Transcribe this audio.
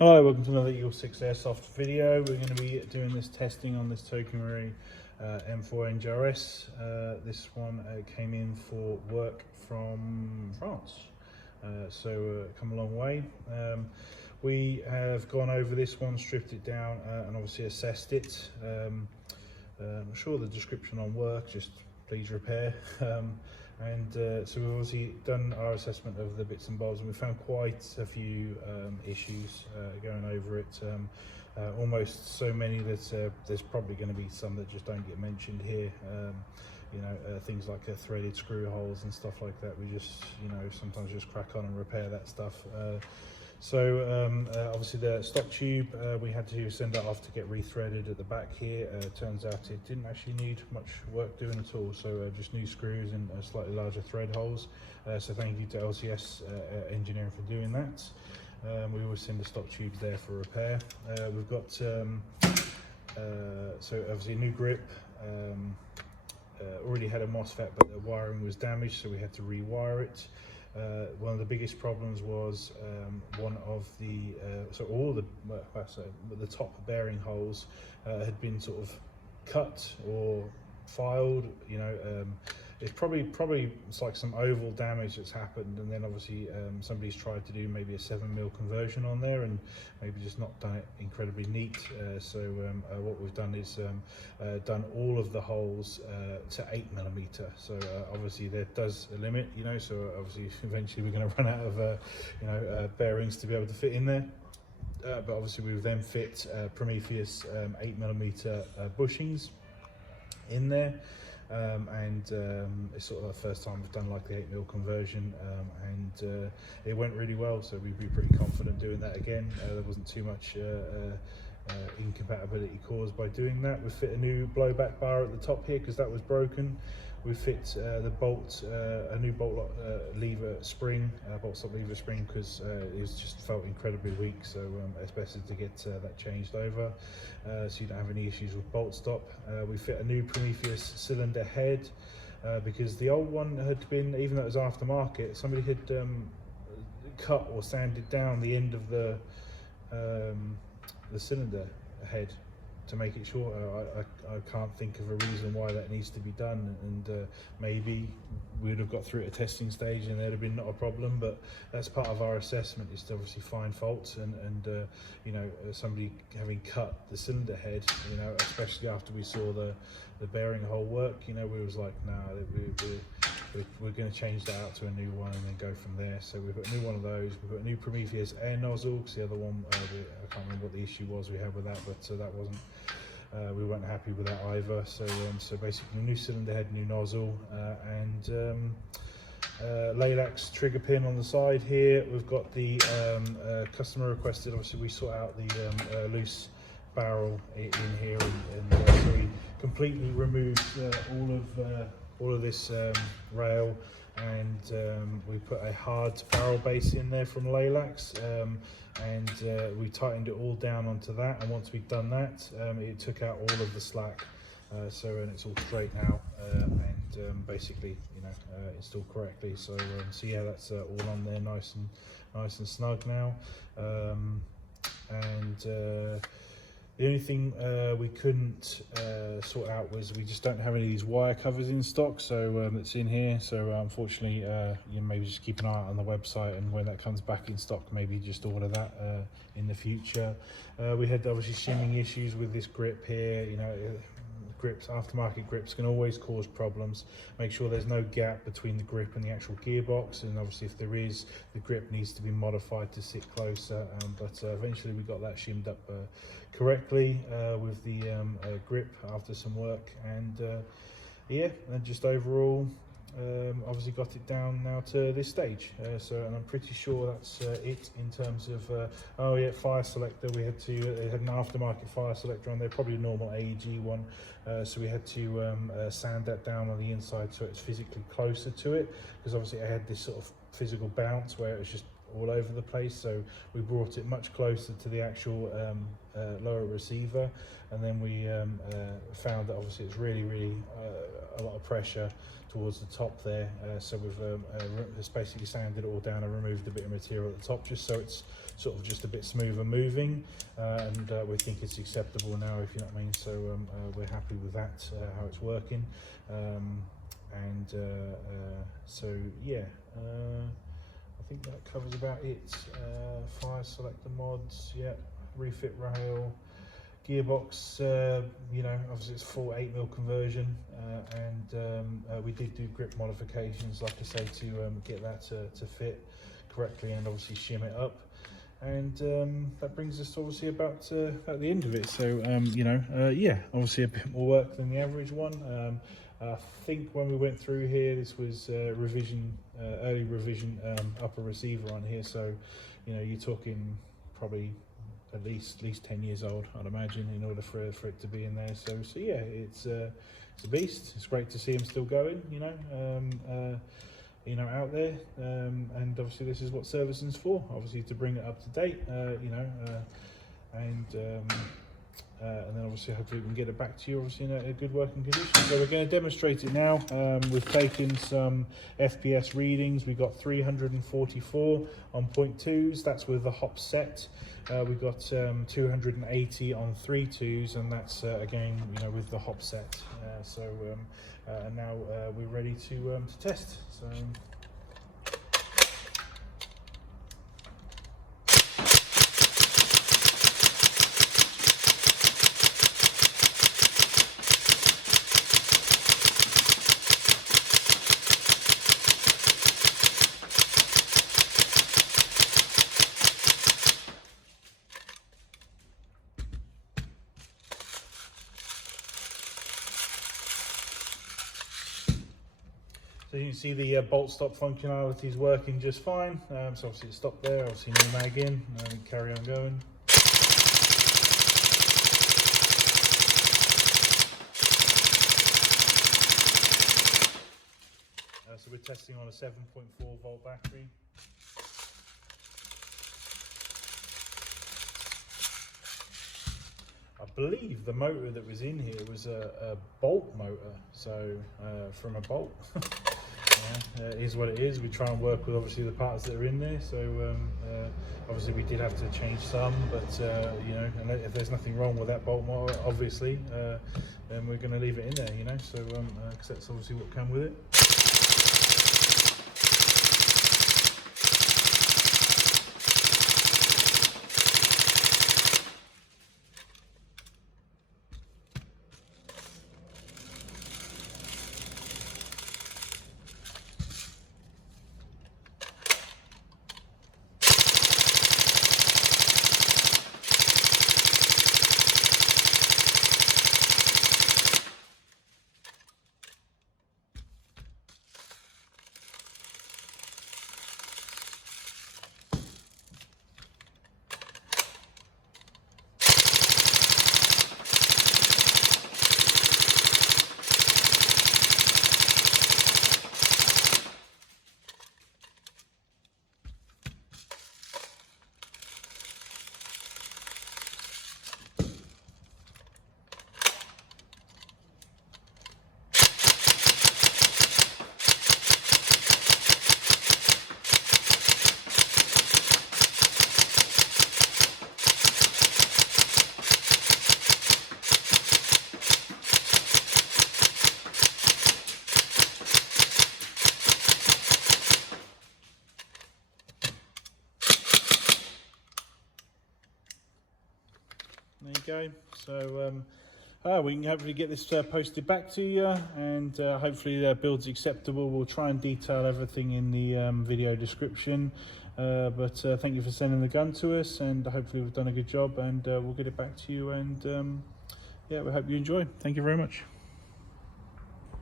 Hi, welcome to another EagleSix Airsoft video. We're going to be doing this testing on this TM M4 NGRS. This one came in for work from France, so come a long way. We have gone over this one, stripped it down and obviously assessed it. I'm sure the description on work, just please repair. So we've obviously done our assessment of the bits and bobs, and we found quite a few issues going over it. Almost so many that there's probably going to be some that just don't get mentioned here. Things like threaded screw holes and stuff like that. We just, sometimes just crack on and repair that stuff. Obviously the stock tube, we had to send that off to get rethreaded at the back here. Turns out it didn't actually need much work doing at all, so just new screws and slightly larger thread holes. So thank you to LCS Engineering for doing that. We always send the stock tubes there for repair. We've got so obviously a new grip. Already had a Mosfet, but the wiring was damaged, so we had to rewire it. One of the biggest problems was one of the the top bearing holes had been sort of cut or filed. It's probably it's like some oval damage that's happened, and then obviously somebody's tried to do maybe a 7mm conversion on there and maybe just not done it incredibly neat. What we've done is done all of the holes to 8mm. So obviously there does a limit, so obviously eventually we're going to run out of bearings to be able to fit in there. But obviously we've then fit Prometheus 8mm bushings in there. It's sort of the first time we've done like the 8mm conversion, and it went really well, so we'd be pretty confident doing that again. There wasn't too much incompatibility caused by doing that. We fit a new blowback bar at the top here because that was broken. We fit the bolt, a new bolt lever spring, bolt stop lever spring, because it was just felt incredibly weak, so it's better to get that changed over so you don't have any issues with bolt stop. We fit a new Prometheus cylinder head because the old one had been, even though it was aftermarket, somebody had cut or sanded down the end of the cylinder head to make it shorter. I can't think of a reason why that needs to be done, and maybe we would have got through at a testing stage and there'd have been not a problem, but that's part of our assessment, is to obviously find faults, and somebody having cut the cylinder head, especially after we saw the bearing hole work, we was like, nah, we're going to change that out to a new one and then go from there. So we've got a new one of those. We've got a new Prometheus Air Nozzle, because the other one, I can't remember what the issue was we had with that, but that wasn't, we weren't happy with that either. So basically new cylinder head, new nozzle, and Laylax Trigger Pin on the side here. We've got the customer requested, obviously we sort out the loose barrel in here, and so we completely removed all of this rail, and we put a hard barrel base in there from Laylax, and we tightened it all down onto that, and once we've done that, it took out all of the slack, and it's all straight now, and basically installed correctly. So yeah, that's all on there, nice and snug now. The only thing we couldn't sort out was we just don't have any of these wire covers in stock, so it's in here. So unfortunately, maybe just keep an eye out on the website, and when that comes back in stock, maybe just order that in the future. We had obviously shimming issues with this grip here. Grips, aftermarket grips can always cause problems. Make sure there's no gap between the grip and the actual gearbox, and obviously if there is, the grip needs to be modified to sit closer, but eventually we got that shimmed up correctly with the grip after some work, and yeah, and just overall obviously got it down now to this stage, and I'm pretty sure that's it in terms of oh yeah, fire selector. We had an aftermarket fire selector on there, probably a normal AEG one, so we had to sand that down on the inside so it's physically closer to it, because obviously I had this sort of physical bounce where it was just all over the place, so we brought it much closer to the actual lower receiver, and then we found that obviously it's really a lot of pressure towards the top there, so we've just basically sanded it all down and removed a bit of material at the top just so it's sort of just a bit smoother moving, and we think it's acceptable now, if you know what I mean. So we're happy with that, how it's working, so yeah, I think that covers about it. Fire selector mods, yeah, refit rail, gearbox, you know, obviously it's full 8mm conversion, and we did do grip modifications, like I say, to get that to fit correctly and obviously shim it up. And that brings us obviously about at the end of it. So you know, yeah, obviously a bit more work than the average one. I think when we went through here, this was revision, early revision, upper receiver on here. So you know, you're talking probably at least 10 years old, I'd imagine, in order for it to be in there. So yeah, it's a beast. It's great to see him still going, you know, out there, and obviously this is what servicing's for, obviously, to bring it up to date, you know, and then obviously hopefully we can get it back to you obviously in a good working condition. So we're going to demonstrate it now. We've taken some FPS readings. We got 344 on 0.2s, that's with the hop set. We got 280 on 3.2s, and that's again, you know, with the hop set. And now we're ready to test. So you can see the bolt stop functionality is working just fine. So obviously it stopped there, obviously no mag in, and carry on going. So we're testing on a 7.4 volt battery. I believe the motor that was in here was a bolt motor, so from a bolt. Yeah, it is what it is. We try and work with obviously the parts that are in there. So obviously we did have to change some, but you know, and if there's nothing wrong with that bolt motor, obviously, then we're going to leave it in there, you know. So because that's obviously what came with it. There you go. So we can hopefully get this posted back to you, and hopefully the build's acceptable. We'll try and detail everything in the video description, but thank you for sending the gun to us, and hopefully we've done a good job, and we'll get it back to you, and yeah, we hope you enjoy. Thank you very much.